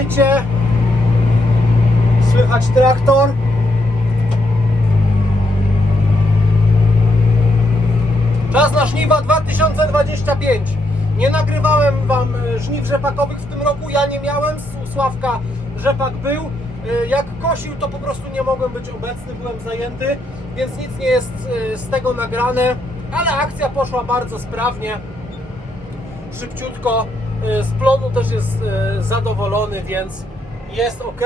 słuchajcie, słychać traktor. Czas na żniwa 2025. Nie nagrywałem Wam e, żniw rzepakowych w tym roku, ja nie miałem, Sławka rzepak był. E, Jak kosił, to po prostu nie mogłem być obecny, byłem zajęty, więc nic nie jest e, z tego nagrane, ale akcja poszła bardzo sprawnie, szybciutko. E, Z plonu też jest e, zadowolony, więc jest ok.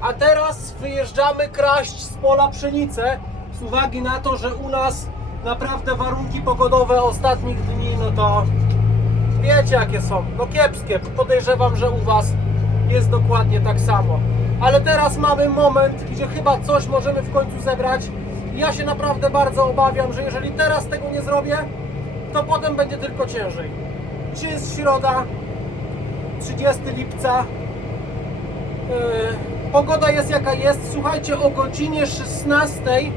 A teraz wyjeżdżamy kraść z pola pszenicę z uwagi na to, że u nas naprawdę warunki pogodowe ostatnich dni, no to wiecie jakie są, no kiepskie. Podejrzewam, że u Was jest dokładnie tak samo. Ale teraz mamy moment, gdzie chyba coś możemy w końcu zebrać. Ja się naprawdę bardzo obawiam, że jeżeli teraz tego nie zrobię, to potem będzie tylko ciężej. Czy jest środa, 30 lipca, Yy, Pogoda jest jaka jest. Słuchajcie, o godzinie 16 yy,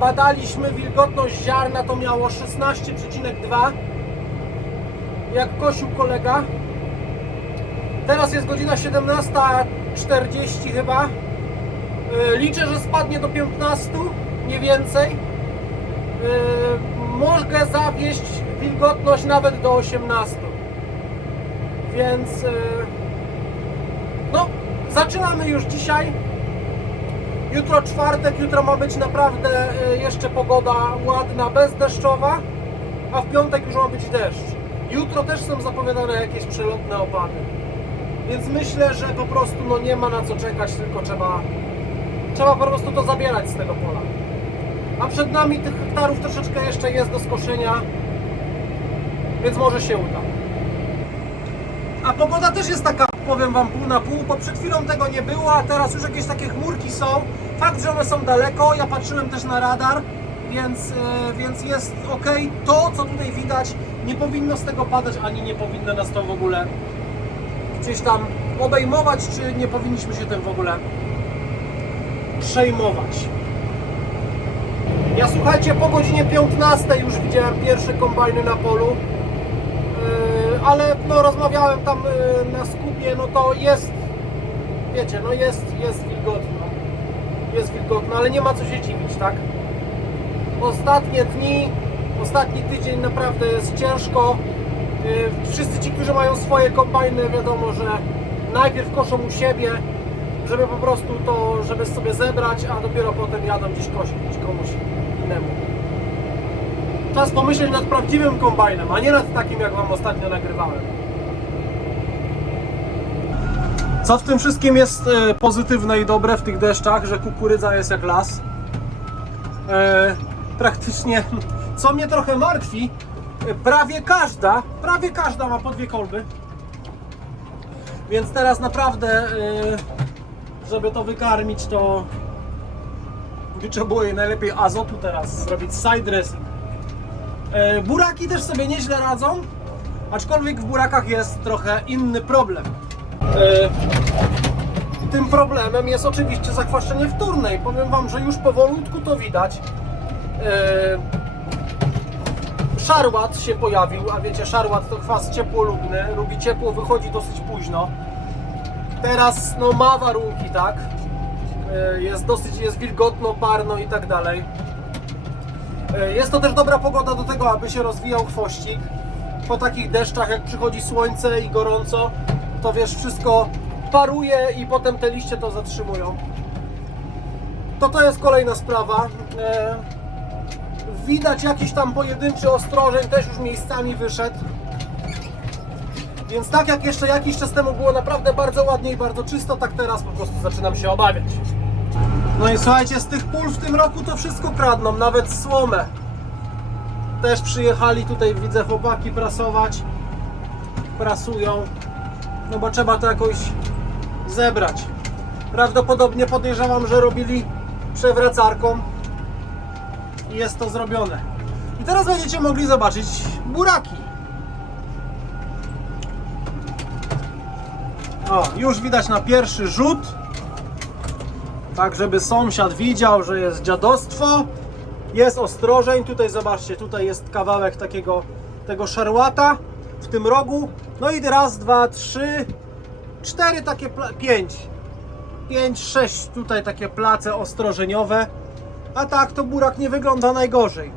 badaliśmy wilgotność ziarna, to miało 16,2 jak kosił kolega. Teraz jest godzina 17.40 chyba. Yy, Liczę, że spadnie do 15, nie więcej. Mogę zawieść wilgotność nawet do 18. Więc yy, no, zaczynamy już dzisiaj. Jutro czwartek, jutro ma być naprawdę y, jeszcze pogoda ładna, bezdeszczowa, a w piątek już ma być deszcz. Jutro też są zapowiadane jakieś przelotne opady. Więc myślę, że po prostu no, nie ma na co czekać, tylko trzeba, trzeba po prostu to zabierać z tego pola. A przed nami tych hektarów troszeczkę jeszcze jest do skoszenia, więc może się uda. A pogoda też jest taka, powiem Wam, pół na pół, bo przed chwilą tego nie było, a teraz już jakieś takie chmurki są. Fakt, że one są daleko, ja patrzyłem też na radar, więc, e, więc jest ok. To, co tutaj widać, nie powinno z tego padać, ani nie powinno nas to w ogóle gdzieś tam obejmować, czy nie powinniśmy się tym w ogóle przejmować. Ja słuchajcie, po godzinie 15 już widziałem pierwsze kombajny na polu. Ale no, rozmawiałem tam yy, na skupie, no to jest, wiecie, no jest, jest wilgotno, jest wilgotno, ale nie ma co się dziwić, tak? Ostatnie dni, ostatni tydzień naprawdę jest ciężko. Yy, Wszyscy ci, którzy mają swoje kombajny, wiadomo, że najpierw koszą u siebie, żeby po prostu to, żeby sobie zebrać, a dopiero potem jadą gdzieś kosić komuś innemu. Czas pomyśleć nad prawdziwym kombajnem, a nie nad takim, jak Wam ostatnio nagrywałem. Co w tym wszystkim jest e, pozytywne i dobre w tych deszczach, że kukurydza jest jak las. E, praktycznie, co mnie trochę martwi, e, prawie każda, prawie każda ma po dwie kolby. Więc teraz naprawdę, żeby to wykarmić, to by trzeba było jej najlepiej azotu teraz zrobić, side dressing. E, Buraki też sobie nieźle radzą, aczkolwiek w burakach jest trochę inny problem. E, Tym problemem jest oczywiście zakwaszczenie wtórne i powiem Wam, że już powolutku to widać. E, Szarłat się pojawił, a wiecie, szarłat to kwas ciepłolubny, lubi ciepło, wychodzi dosyć późno. Teraz no, ma warunki, tak? Jest dosyć, jest wilgotno, parno i tak dalej. E, Jest to też dobra pogoda do tego, aby się rozwijał chwościk. Po takich deszczach, jak przychodzi słońce i gorąco, to wiesz, wszystko paruje i potem te liście to zatrzymują. To to jest kolejna sprawa. E, Widać jakiś tam pojedynczy ostrożeń, też już miejscami wyszedł. Więc tak jak jeszcze jakiś czas temu było naprawdę bardzo ładnie i bardzo czysto, tak teraz po prostu zaczynam się obawiać. No i słuchajcie, z tych pól w tym roku to wszystko kradną, nawet słomę. Też przyjechali tutaj, widzę chłopaki prasować. Prasują. No bo trzeba to jakoś zebrać. Prawdopodobnie podejrzewam, że robili przewracarką i jest to zrobione. I teraz będziecie mogli zobaczyć buraki. O, już widać na pierwszy rzut. Tak, żeby sąsiad widział, że jest dziadostwo. Jest ostrożeń. Tutaj zobaczcie, tutaj jest kawałek takiego tego szarłata w tym rogu. No i raz, dwa, trzy, cztery takie, pięć, pięć, sześć tutaj takie place ostrożeniowe, a tak to burak nie wygląda najgorzej.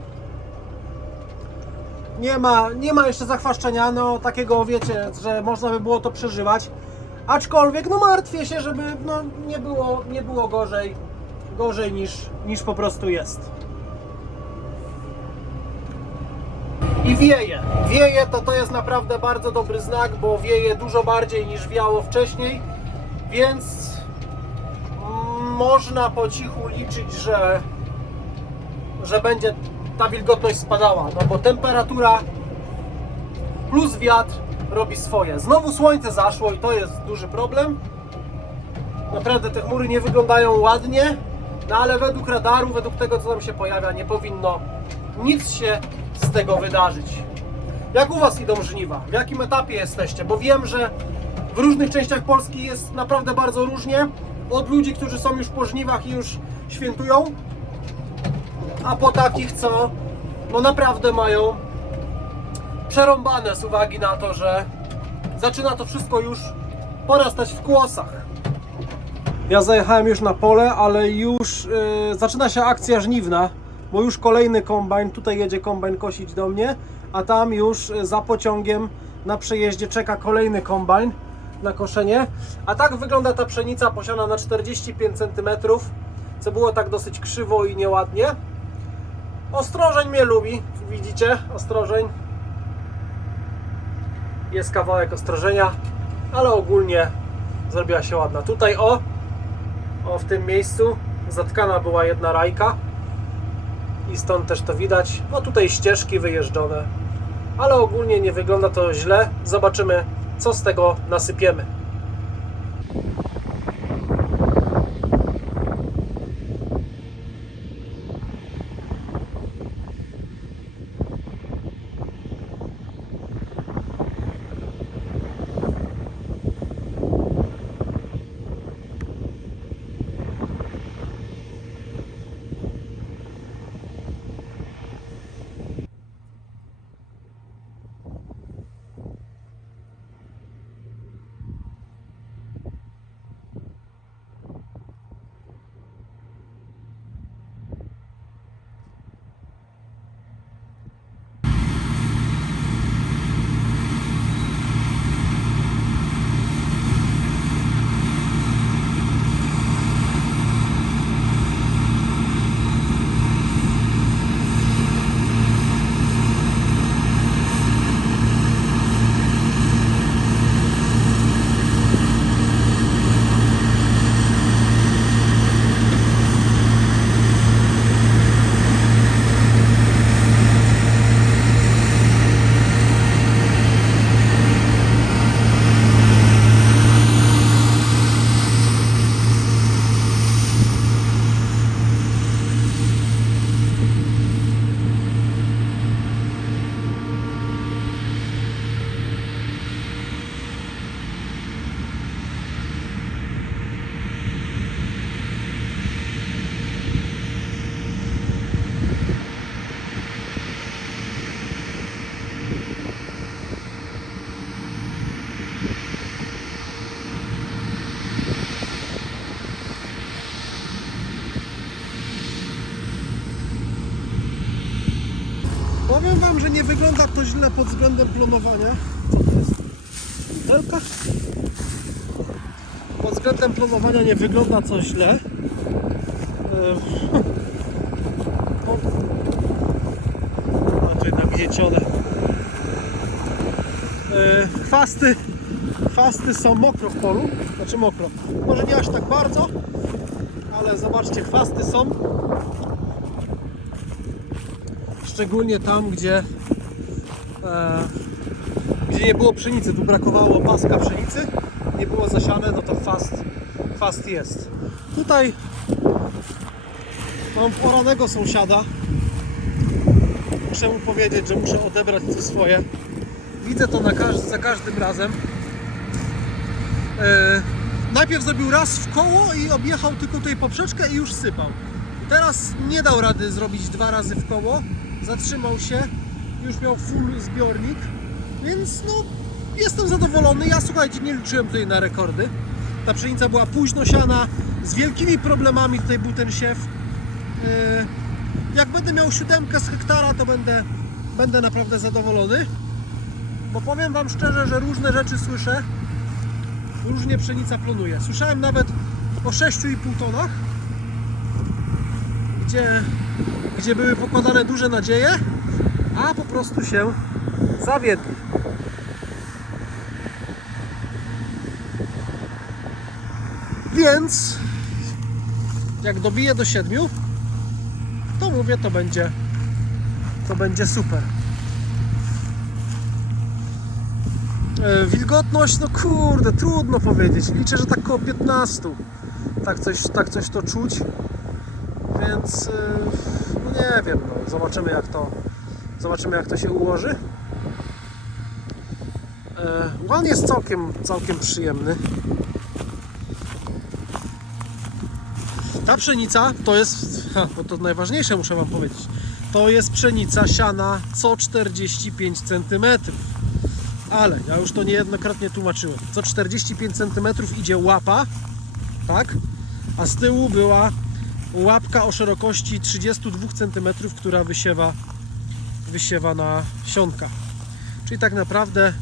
Nie ma, nie ma jeszcze zachwaszczenia, no takiego wiecie, że można by było to przeżywać. Aczkolwiek no martwię się, żeby no, nie, było, nie było gorzej, gorzej niż, niż po prostu jest. I wieje. Wieje to to jest naprawdę bardzo dobry znak, bo wieje dużo bardziej niż wiało wcześniej, więc można po cichu liczyć, że, że będzie ta wilgotność spadała, no bo temperatura plus wiatr robi swoje. Znowu słońce zaszło i to jest duży problem. Naprawdę te chmury nie wyglądają ładnie, no ale według radaru, według tego co tam się pojawia, nie powinno nic się z tego wydarzyć. Jak u Was idą żniwa? W jakim etapie jesteście? Bo wiem, że w różnych częściach Polski jest naprawdę bardzo różnie. Od ludzi, którzy są już po żniwach i już świętują, a po takich, co no naprawdę mają przerąbane z uwagi na to, że zaczyna to wszystko już porastać w kłosach. Ja zajechałem już na pole, ale już yy, zaczyna się akcja żniwna, bo już kolejny kombajn, tutaj jedzie kombajn kosić do mnie, a tam już y, za pociągiem na przejeździe czeka kolejny kombajn na koszenie. A tak wygląda ta pszenica posiana na 45 cm, co było tak dosyć krzywo i nieładnie. Ostrożeń mnie lubi, widzicie, ostrożeń. Jest kawałek ostrożenia, ale ogólnie zrobiła się ładna. Tutaj o, o w tym miejscu zatkana była jedna rajka i stąd też to widać. No tutaj ścieżki wyjeżdżone, ale ogólnie nie wygląda to źle. Zobaczymy, co z tego nasypiemy. Że nie wygląda to źle pod względem plonowania. Co to jest? Butelka? Pod względem plonowania nie wygląda to źle. O, o, tutaj nagniecione. Eee, chwasty, chwasty są mokro w polu. Znaczy mokro. Może nie aż tak bardzo, ale zobaczcie, chwasty są. Szczególnie tam, gdzie, e, gdzie nie było pszenicy. Tu brakowało paska pszenicy, nie było zasiane, no to chwast, chwast jest. Tutaj mam poranego sąsiada. Muszę mu powiedzieć, że muszę odebrać to swoje. Widzę to na za każdym razem. E, najpierw zrobił raz w koło i objechał tylko tutaj poprzeczkę i już sypał. Teraz nie dał rady zrobić dwa razy w koło. Zatrzymał się, już miał full zbiornik, więc no jestem zadowolony. Ja słuchajcie, nie liczyłem tutaj na rekordy. Ta pszenica była późno siana, z wielkimi problemami tutaj był ten siew. Yy, Jak będę miał siódemkę z hektara, to będę, będę naprawdę zadowolony. Bo powiem Wam szczerze, że różne rzeczy słyszę. Różnie pszenica plonuje. Słyszałem nawet o 6,5 tonach, gdzie, gdzie były pokładane duże nadzieje, a po prostu się zawiedli. Więc jak dobiję do 7, to mówię, to będzie to będzie super. E, Wilgotność, no kurde, trudno powiedzieć. Liczę, że tak około 15. Tak coś, tak coś to czuć. Więc e, no nie wiem, no, zobaczymy jak to zobaczymy jak to się ułoży. E, Łan jest całkiem, całkiem przyjemny. Ta pszenica to jest, bo to najważniejsze muszę Wam powiedzieć, to jest pszenica siana co 45 cm. Ale ja już to niejednokrotnie tłumaczyłem. Co 45 cm idzie łapa, tak? A z tyłu była łapka o szerokości 32 cm, która wysiewa, wysiewa na sionka. Czyli tak naprawdę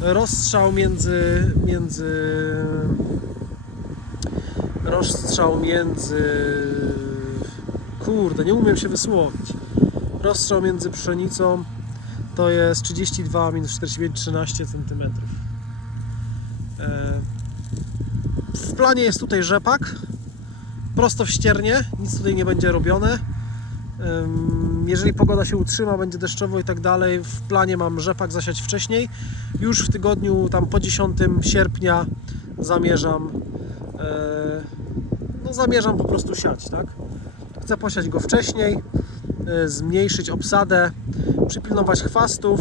rozstrzał między, między rozstrzał między kurde, nie umiem się wysłowić. Rozstrzał między pszenicą to jest 32 minus 45 13 cm w planie jest tutaj rzepak prosto w ściernie nic tutaj nie będzie robione jeżeli pogoda się utrzyma, będzie deszczowo i tak dalej, w planie mam rzepak zasiać wcześniej. Już w tygodniu tam po 10 sierpnia zamierzam e, no zamierzam po prostu siać, tak? Chcę posiać go wcześniej, e, zmniejszyć obsadę, przypilnować chwastów,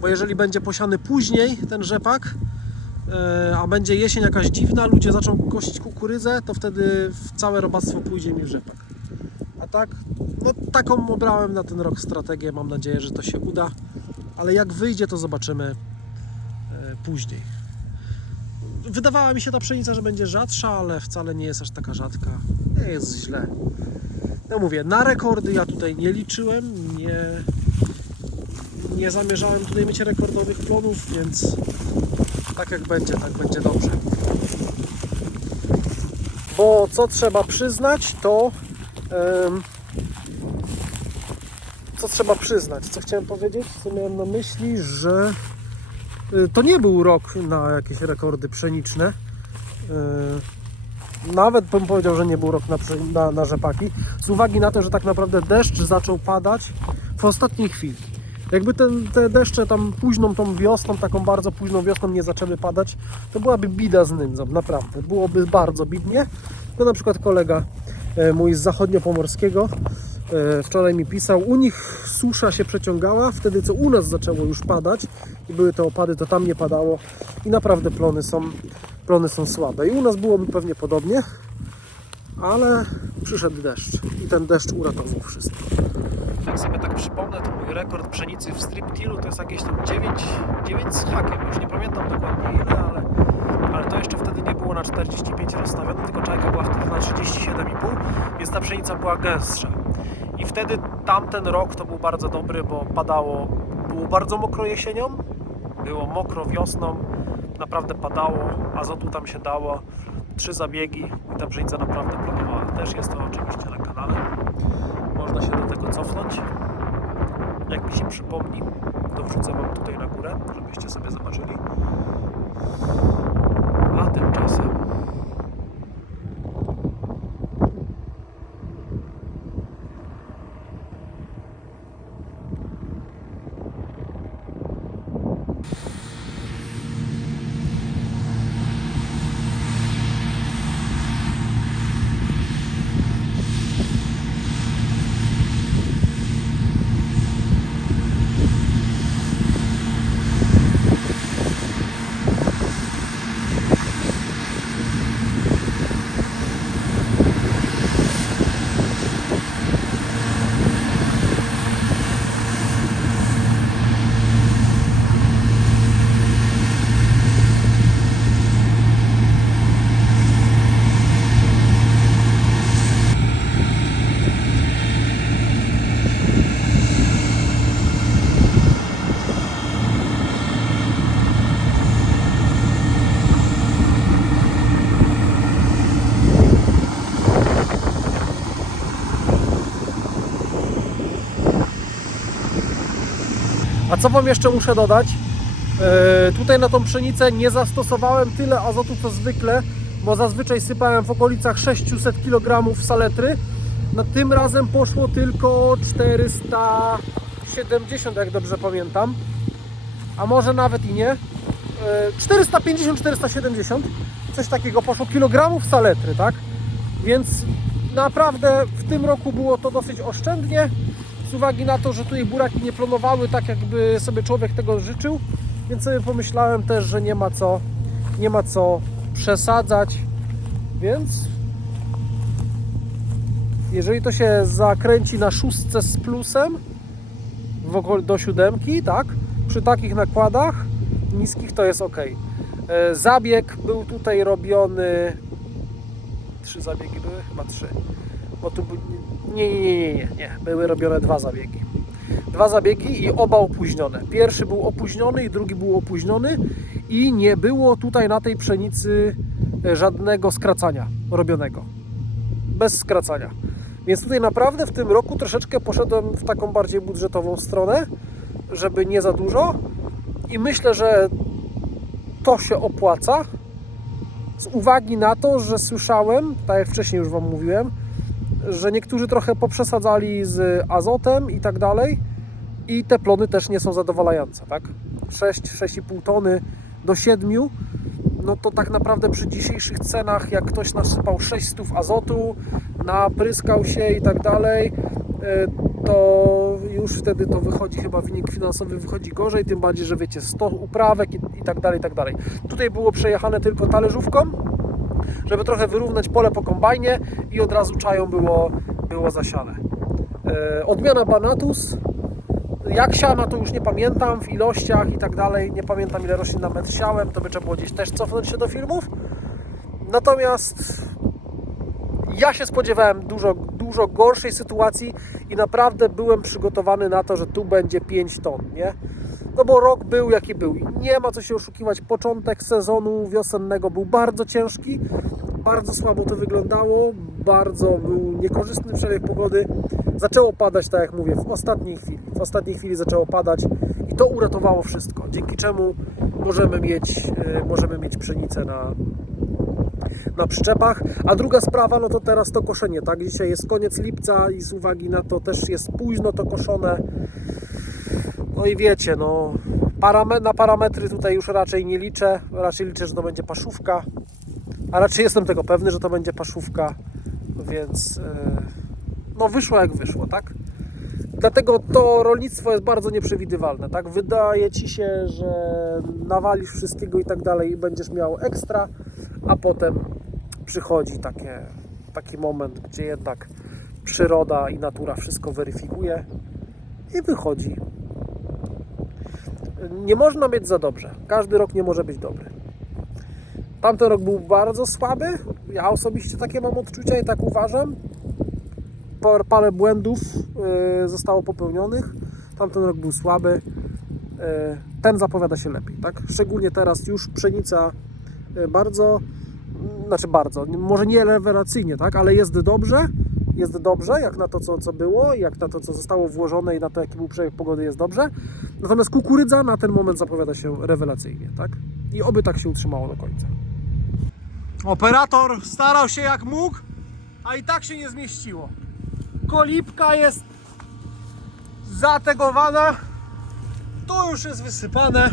bo jeżeli będzie posiany później ten rzepak, a będzie jesień jakaś dziwna, ludzie zaczną kosić kukurydzę, to wtedy w całe robactwo pójdzie mi w rzepak. A tak, no taką obrałem na ten rok strategię, mam nadzieję, że to się uda, ale jak wyjdzie, to zobaczymy e, później. Wydawała mi się ta pszenica, że będzie rzadsza, ale wcale nie jest aż taka rzadka. Nie jest źle. No mówię, na rekordy ja tutaj nie liczyłem, nie, nie zamierzałem tutaj mieć rekordowych plonów, więc tak jak będzie, tak będzie dobrze. Bo co trzeba przyznać, to em, co trzeba przyznać, co chciałem powiedzieć, co miałem na myśli, że y, to nie był rok na jakieś rekordy pszeniczne. Y, Nawet bym powiedział, że nie był rok na, na, na rzepaki, z uwagi na to, że tak naprawdę deszcz zaczął padać w ostatniej chwili. Jakby ten, te deszcze tam późną tą wiosną, taką bardzo późną wiosną nie zaczęły padać, to byłaby bida z nędzą, naprawdę. Byłoby bardzo bidnie. No na przykład kolega e, mój z zachodniopomorskiego e, wczoraj mi pisał, u nich susza się przeciągała, wtedy co u nas zaczęło już padać i były te opady, to tam nie padało i naprawdę plony są, plony są słabe. I u nas byłoby pewnie podobnie, ale przyszedł deszcz i ten deszcz uratował wszystko. Jak sobie tak przypomnę, to mój rekord pszenicy w strip tillu to jest jakieś tam 9, 9 z hakiem. Już nie pamiętam dokładnie ile, ale, ale to jeszcze wtedy nie było na 45 rozstawione, tylko czajka była wtedy na 37,5, więc ta pszenica była gęstsza. I wtedy tamten rok to był bardzo dobry, bo padało, było bardzo mokro jesienią, było mokro wiosną, naprawdę padało, azotu tam się dało, trzy zabiegi i ta pszenica naprawdę planowała. Też jest to oczywiście na kanale. Można się do tego cofnąć. Jak mi się przypomni, to wrzucę Wam tutaj na górę, żebyście sobie zobaczyli. A tymczasem co Wam jeszcze muszę dodać? E, tutaj na tą pszenicę nie zastosowałem tyle azotu co zwykle, bo zazwyczaj sypałem w okolicach 600 kg saletry. No, tym razem poszło tylko 470, jak dobrze pamiętam. A może nawet i nie. E, 450-470, coś takiego poszło kilogramów saletry, tak? Więc naprawdę w tym roku było to dosyć oszczędnie, z uwagi na to, że tutaj buraki nie plonowały tak, jakby sobie człowiek tego życzył, więc sobie pomyślałem też, że nie ma co, nie ma co przesadzać, więc jeżeli to się zakręci na szóstce z plusem w okol- do siódemki, tak, przy takich nakładach niskich to jest ok. E, Zabieg był tutaj robiony trzy zabiegi były? Chyba trzy. Bo tu nie, nie, nie, nie, nie. Były robione dwa zabiegi. Dwa zabiegi i oba opóźnione. Pierwszy był opóźniony i drugi był opóźniony i nie było tutaj na tej pszenicy e, żadnego skracania robionego. Bez skracania. Więc tutaj naprawdę w tym roku troszeczkę poszedłem w taką bardziej budżetową stronę, żeby nie za dużo i myślę, że to się opłaca, z uwagi na to, że słyszałem, tak jak wcześniej już Wam mówiłem, że niektórzy trochę poprzesadzali z azotem i tak dalej i te plony też nie są zadowalające, tak? 6, 6,5 tony do 7, no to tak naprawdę przy dzisiejszych cenach, jak ktoś nasypał 6 stów azotu, napryskał się i tak dalej, e, to już wtedy to wychodzi, chyba wynik finansowy wychodzi gorzej, tym bardziej, że wiecie, 100 uprawek i, i tak dalej, i tak dalej. Tutaj było przejechane tylko talerzówką, żeby trochę wyrównać pole po kombajnie i od razu czają było, było zasiane. E, odmiana Banatus, jak siana to już nie pamiętam w ilościach i tak dalej, nie pamiętam ile roślin na metr siałem, to by trzeba było gdzieś też cofnąć się do filmów. Natomiast ja się spodziewałem dużo, dużo gorszej sytuacji i naprawdę byłem przygotowany na to, że tu będzie 5 ton, nie? No bo rok był jaki był i nie ma co się oszukiwać. Początek sezonu wiosennego był bardzo ciężki, bardzo słabo to wyglądało, bardzo był niekorzystny przebieg pogody. Zaczęło padać, tak jak mówię, w ostatniej chwili. W ostatniej chwili zaczęło padać i to uratowało wszystko, dzięki czemu możemy mieć, yy, możemy mieć pszenicę na, na przyczepach. A druga sprawa, no to teraz to koszenie, tak? Dzisiaj jest koniec lipca i z uwagi na to też jest późno to koszone. No i wiecie, no na parametry tutaj już raczej nie liczę. Raczej liczę, że to będzie paszówka. A raczej jestem tego pewny, że to będzie paszówka, więc yy, no wyszło jak wyszło, tak? Dlatego to rolnictwo jest bardzo nieprzewidywalne, tak? Wydaje ci się, że nawalisz wszystkiego i tak dalej i będziesz miał ekstra, a potem przychodzi takie, taki moment, gdzie jednak przyroda i natura wszystko weryfikuje i wychodzi. Nie można mieć za dobrze. Każdy rok nie może być dobry. Tamten rok był bardzo słaby. Ja osobiście takie mam odczucia i tak uważam. Par- Parę błędów yy, zostało popełnionych. Tamten rok był słaby. Yy, Ten zapowiada się lepiej, tak? Szczególnie teraz już pszenica yy, bardzo, znaczy bardzo, może nie rewelacyjnie, tak? Ale jest dobrze. Jest dobrze, jak na to, co, co było, jak na to, co zostało włożone i na to, jaki był przebieg pogody, jest dobrze. Natomiast kukurydza na ten moment zapowiada się rewelacyjnie, tak? I oby tak się utrzymało do końca. Operator starał się jak mógł, a i tak się nie zmieściło. Kolibka jest zategowana. To już jest wysypane.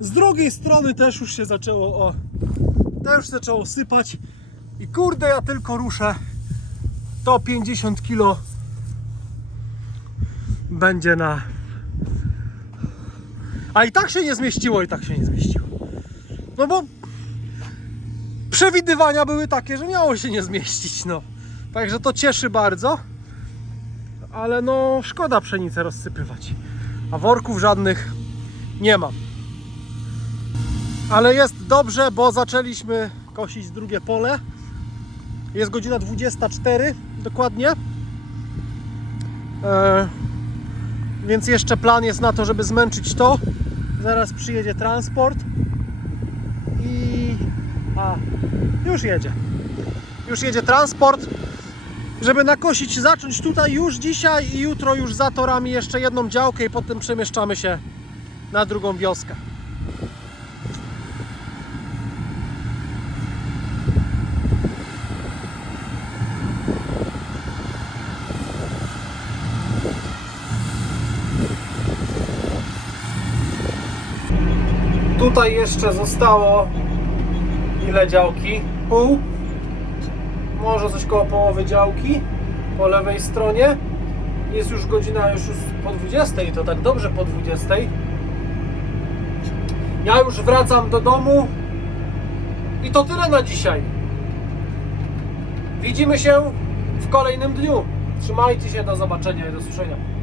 Z drugiej strony też już się zaczęło o, też zaczęło sypać. I kurde, ja tylko ruszę. To 50 kg będzie na. A i tak się nie zmieściło, i tak się nie zmieściło. No bo przewidywania były takie, że miało się nie zmieścić, no. Także to cieszy bardzo. Ale no szkoda pszenicę rozsypywać. A worków żadnych nie mam. Ale jest dobrze, bo zaczęliśmy kosić drugie pole. Jest godzina 24 dokładnie. E, więc jeszcze plan jest na to, żeby zmęczyć to. Zaraz przyjedzie transport. I. A, już jedzie. Już jedzie transport. Żeby nakosić, zacząć tutaj już dzisiaj i jutro już za torami jeszcze jedną działkę i potem przemieszczamy się na drugą wioskę. Tutaj jeszcze zostało ile działki? Pół? Może coś koło połowy działki po lewej stronie. Jest już godzina już po 20, to tak dobrze po 20. Ja już wracam do domu i to tyle na dzisiaj. Widzimy się w kolejnym dniu. Trzymajcie się, do zobaczenia i do słyszenia.